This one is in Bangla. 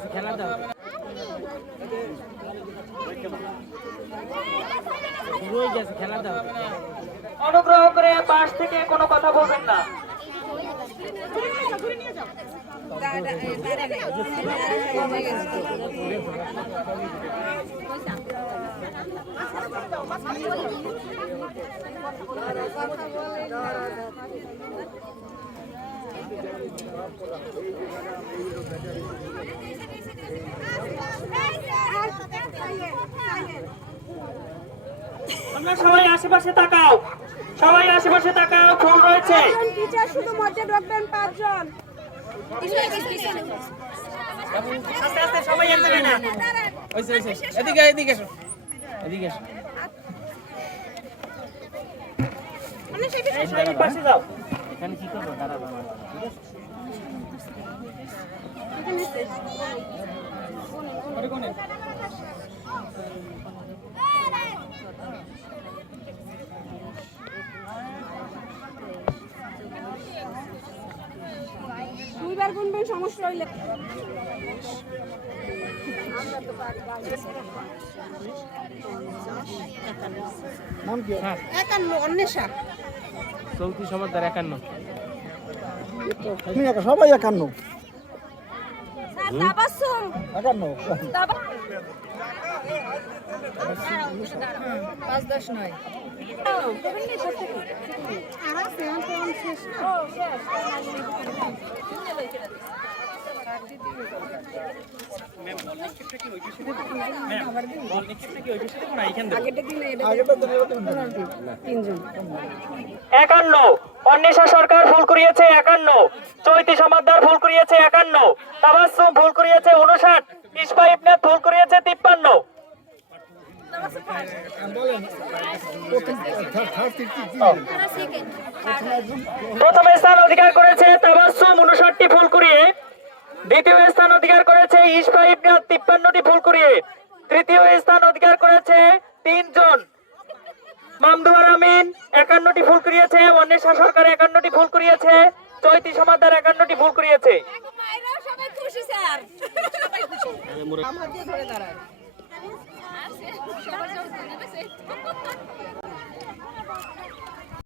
গেছে খেলা দাও শুরু হয়ে গেছে খেলা দাও অনুগ্রহ করে পাশ থেকে কোনো কথা বলবেন না আমরা সবাই আশেপাশে তাকাও সবাই আশেপাশে তাকাও ফুল রয়েছে টিচার শুধু মধ্যে ঢুকবেন 5 জন আস্তে আস্তে সবাই এক জায়গায় না ওইসে ওইসে এদিকে এদিকে এসো এদিকে এসো এই পাশে যাও এখানে কি করবো দাঁড়াবো দুইবার গুনবেন সমস্যা হইলে নাম কি? 51 অন্বেষা চৌকি সমাদার 51 তুমি সবাই 51 তাবাসসুম 51 5-10 নয় একান্ন অন্বেষা সরকার ভুল করিয়েছে 51 চৈতি সমাদ্দার ভুল করিয়েছে 51 তাবাসসুম ভুল করিয়েছে 59 ইসফা ইবনাত ভুল করিয়েছে 53 প্রথম স্থান অধিকার করেছে তাবাসসুম 59টি ভুল করিয়ে দ্বিতীয় স্থান অধিকার করেছে ইসফা ইবনাত 53টি ভুল করিয়ে তৃতীয় স্থান অধিকার করেছে 3 জন মামদুয়ার আমিন 51টি ভুল করিয়েছে অন্বেষা সরকার 51টি ভুল করিয়েছে চৈতি সমাদ্দার 51টি ভুল করিয়েছে সবাই খুশি স্যার সবাই খুশি আমাদের ধরে দাঁড়ায় সবার জন্য